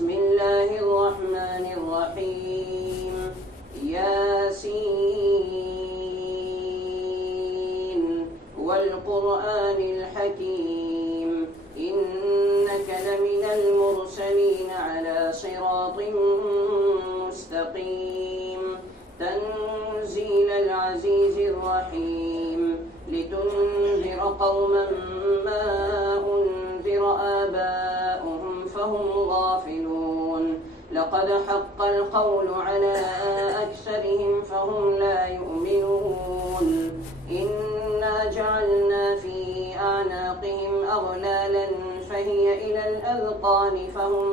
بسم الله الرحمن الرحيم ياسين والقرآن الحكيم إنك لمن المرسلين على صراط مستقيم تنزيل العزيز الرحيم لتنذر قوما ما أنذر آباؤهم فهم غافلون لقد حق القول على أكثرهم فهم لا يؤمنون إنا جعلنا في أعناقهم أغلالا فهي إلى الأذقان فهم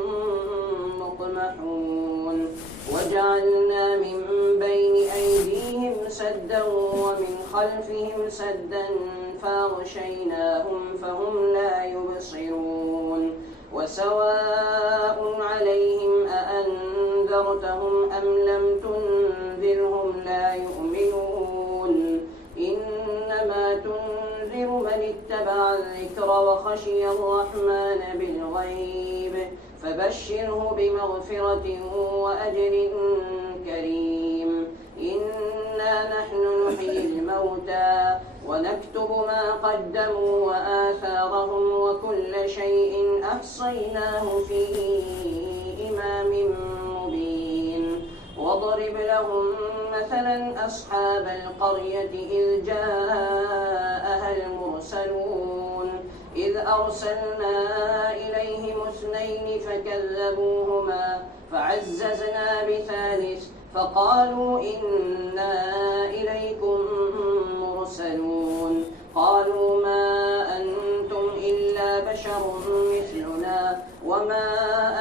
مقمحون وجعلنا من بين أيديهم سدا ومن خلفهم سدا فأغشيناهم فهم لا يبصرون وسواء عليهم أأنذرتهم أم لم تنذرهم لا يؤمنون إنما تنذر من اتبع الذكر وخشي الرحمن بالغيب فبشره بمغفرة وأجر كريم إنا نحن نحيي الموتى ونكتب ما قدموا وآثارهم وكل شيء أحصيناه في إمام مبين واضرب لهم مثلا أصحاب القرية إذ جاءها المرسلون إذ أرسلنا إليهم اثنين فكذبوهما فعززنا بثالث فقالوا إنا إليكم مرسلون قالوا ما أنتم إلا بشر مثلنا وما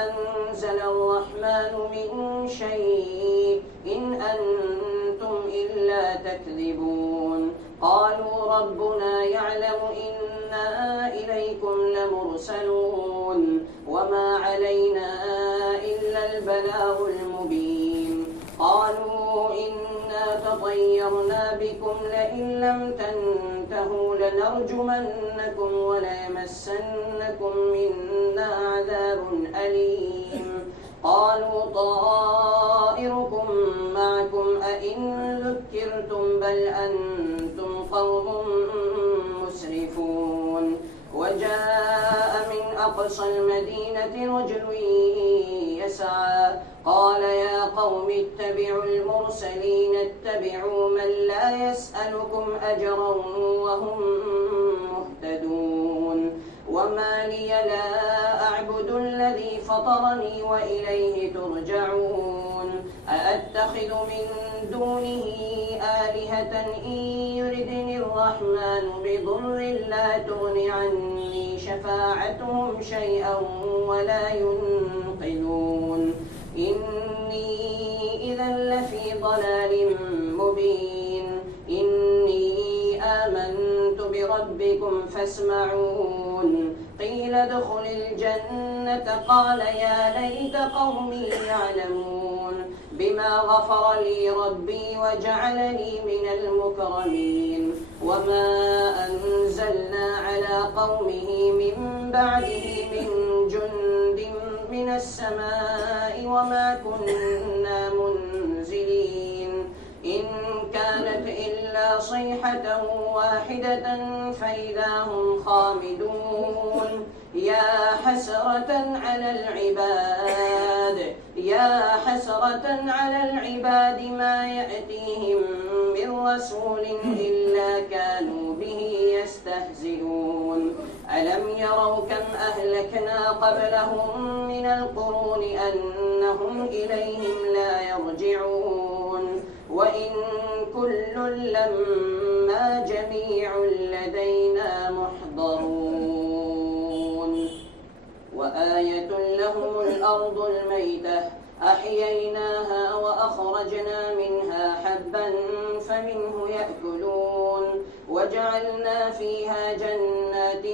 أنزل الرحمن من شيء إن أنتم إلا تكذبون قالوا ربنا يعلم إنا إليكم لمرسلون وما علينا إلا البلاغ المبين قالوا إنا تطيرنا بكم لئن لم تنتهوا لنرجمنكم وليمسنكم منا عذاب أليم قالوا طائركم معكم أئن ذكرتم بل أنتم قوم مسرفون وجاء من أقصى المدينة رجل يسعى قال يا قوم اتبعوا المرسلين اتبعوا من لا يسألكم أجرا وهم مهتدون وما لي لا أعبد الذي فطرني وإليه ترجعون أأتخذ من دونه آلهة إن يردني الرحمن بضر لا تغن عني شفاعتهم شيئا ولا ينقذون إني إذا لفي ضلال مبين إني آمنت بربكم فاسمعون قيل ادخل الجنة قال يا ليت قومي يعلمون بما غفر لي ربي وجعلني من المكرمين وما أنزلنا على قومه من بعده من جند من السماء وما كنا منزلين إن كانت إلا صيحة واحدة فإذا هم خامدون يا حسرة على العباد ما يأتيهم من رسول إلا كانوا به يستهزئون ألم يروا كم أهلكنا قبلهم من القرون أنهم إليهم لا يرجعون وإن كل لما جميع لدينا محضرون وآية لهم الأرض الميتة أحييناها وأخرجنا منها حبا فمنه يأكلون وجعلنا فيها جنات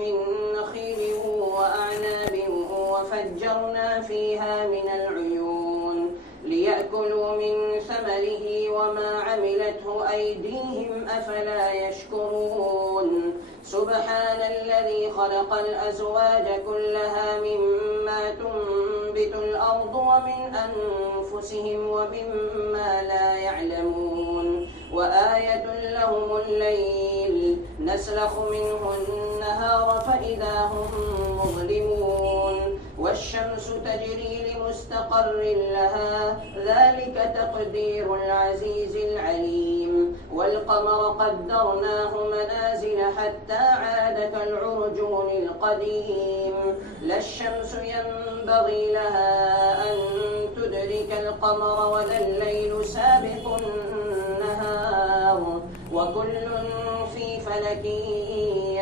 من نخيل وأعناب وفجرنا فيها من العيون ليأكلوا من ثمره وما عملته أيديهم أفلا يشكرون سبحان الذي خلق الأزواج كلها مما تنبت تنبت الأرض ومن أنفسهم ومما لا يعلمون وآية لهم الليل نسلخ منه النهار فإذا هم مظلمون والشمس تجري لمستقر لها ذلك تقدير العزيز العليم والقمر قدرناه منازل حتى عاد كالعرجون القديم لا الشمس ينبغي لها أن تدرك القمر ولا الليل سابق النهار وكل في فلك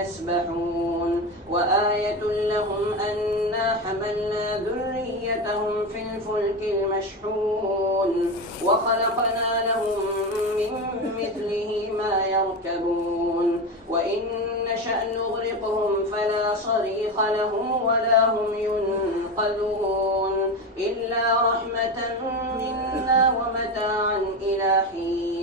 يسبحون وآية لهم أنا حملنا ذريتهم في الفلك المشحون وخلقنا لهم من مثله ما يركبون وإن نشأ نغرقهم فلا صريخ لهم ولا هم ينقذون إلا رحمة منا ومتاعا إلى حين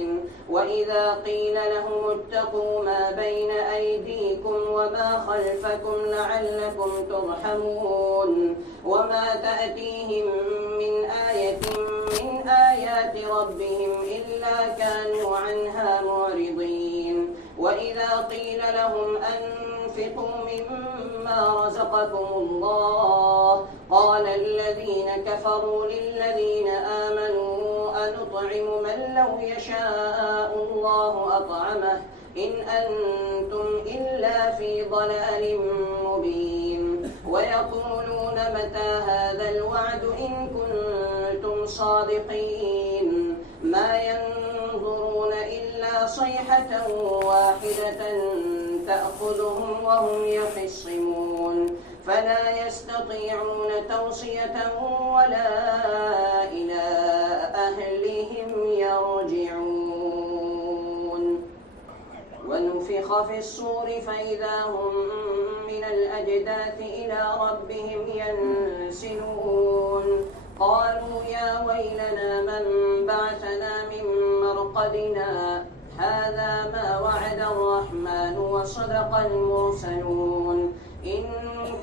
وإذا قيل لهم اتقوا ما بين أيديكم وما خلفكم لعلكم ترحمون وما تأتيهم من آية من آيات ربهم إلا كانوا عنها معرضين وإذا قيل لهم أنفقوا مما رزقكم الله قال الذين كفروا للذين آمنوا أنطعم من لو يشاء الله أطعمه إن أنتم إلا في ضلال مبين ويقولون متى هذا الوعد إن كنتم صادقين ما ينظرون إلا صيحة واحدة تأخذهم وهم يخصمون فلا يستطيعون توصية ولا إلى أهلهم يرجعون ونفخ في الصور فإذا هم من الأجداث إلى ربهم ينسلون قالوا يا ويلنا من بعثنا من مرقدنا هذا ما وعد الرحمن وصدق المرسلون إن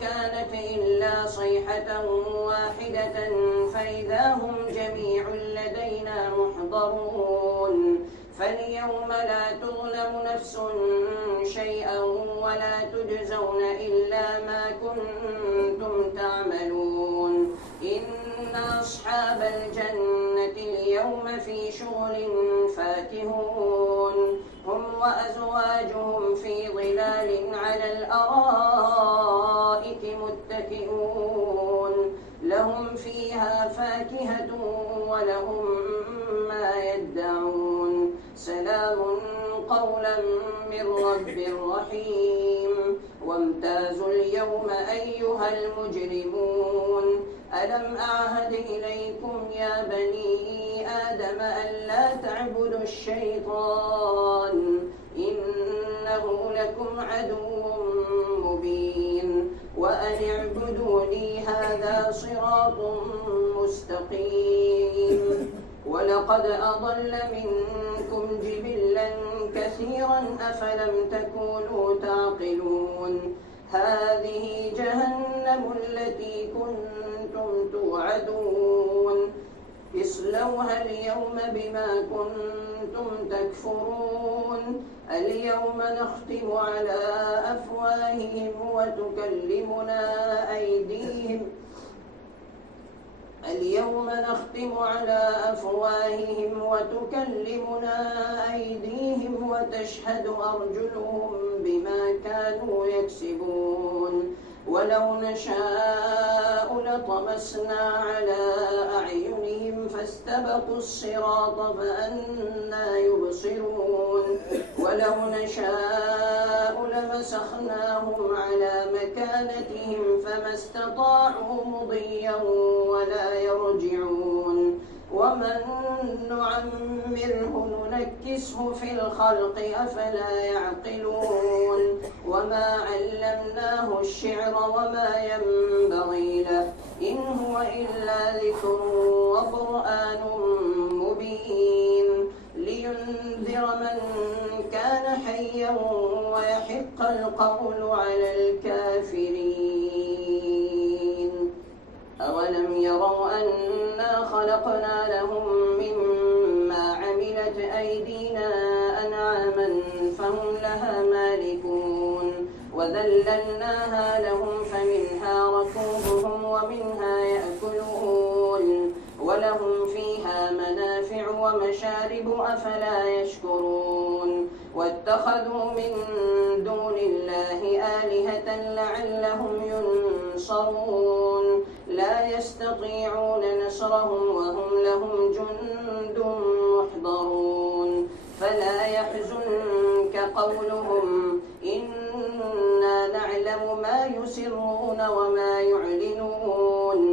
كانت إلا صيحة واحدة فإذا هم جميع لدينا محضرون فاليوم لا تظلم نفس شيئا ولا تجزون إلا ما كنتم تعملون إن أصحاب الجنة اليوم في شغل فاكهون هم وأزواجهم في ظلال على الأرائك متكئون لهم فيها فاكهة ولهم ما يدعون سلام قولا من رب رحيم وامتازوا اليوم أيها المجرمون ألم أعهد إليكم يا بني آدم ألا تعبدوا الشيطان إنه لكم عدو مبين وأن اعبدوني هذا صراط مستقيم ولقد أضل منكم جبلا كثيرا أفلم تكونوا تعقلون هذه جهنم التي كنتم توعدون اصلوها اليوم بما كنتم تكفرون اليوم نختم على أفواههم وتكلمنا أيديهم وتشهد أرجلهم بما كانوا يكسبون ولو نشاء لطمسنا على أعينهم فاستبقوا الصراط فأنى يبصرون ولو نشاء لمسخناهم على مكانتهم فما استطاعوا مضيا ولا يرجعون ومن نعمره ننكسه في الخلق أفلا يعقلون وما علمناه الشعر وما ينبغي له إن هو إلا ذكر وقرآن مبين لينذر من كان حيا ويحق القول على الكافرين أولم يروا أنا خلقنا لهم مما عملت أيدينا أنعاما فهم لها مالكون وذللناها لهم فمنها ركوبهم ومنها يأكلون ولهم فيها منافع ومشارب أفلا يشكرون واتخذوا من دون الله آلهة لعلهم ينصرون لا يستطيعون نصرهم وهم لهم جند محضرون فلا يحزنك قولهم إنا نعلم ما يسرون وما يعلنون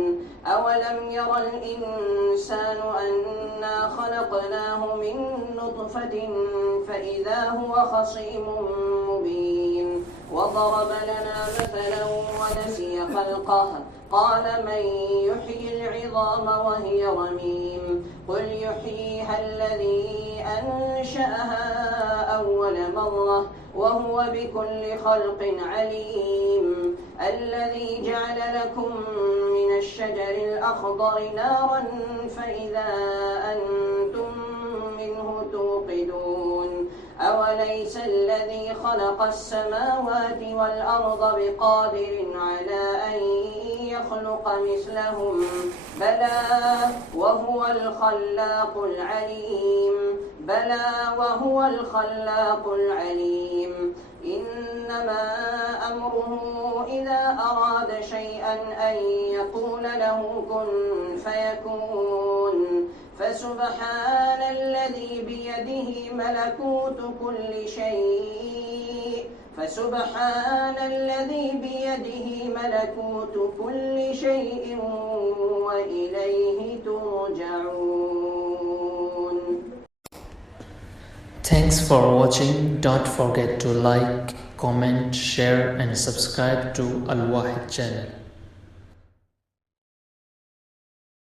أولم ير الإنسان أنا خلقناه من نطفة فإذا هو خصيم مبين وضرب لنا مثلا ونسي خلقه قال من يحيي العظام وهي رميم قل يحييها الذي أنشأها أول مرة وهو بكل خلق عليم الذي جعل لكم من الشجر الأخضر نارا فإذا أنتم منه توقدون أوليس الذي خلق السماوات والأرض بقادر على أن يخلق مثلهم بلى وهو الخلاق العليم إنما أمره إذا أراد شيئا أن يقول له كن فيكون فسبحان الذي بيده ملكوت كل شيء وإليه ترجعون. Thanks for watching. Don't forget to like, comment, share and subscribe to Al Wahid channel.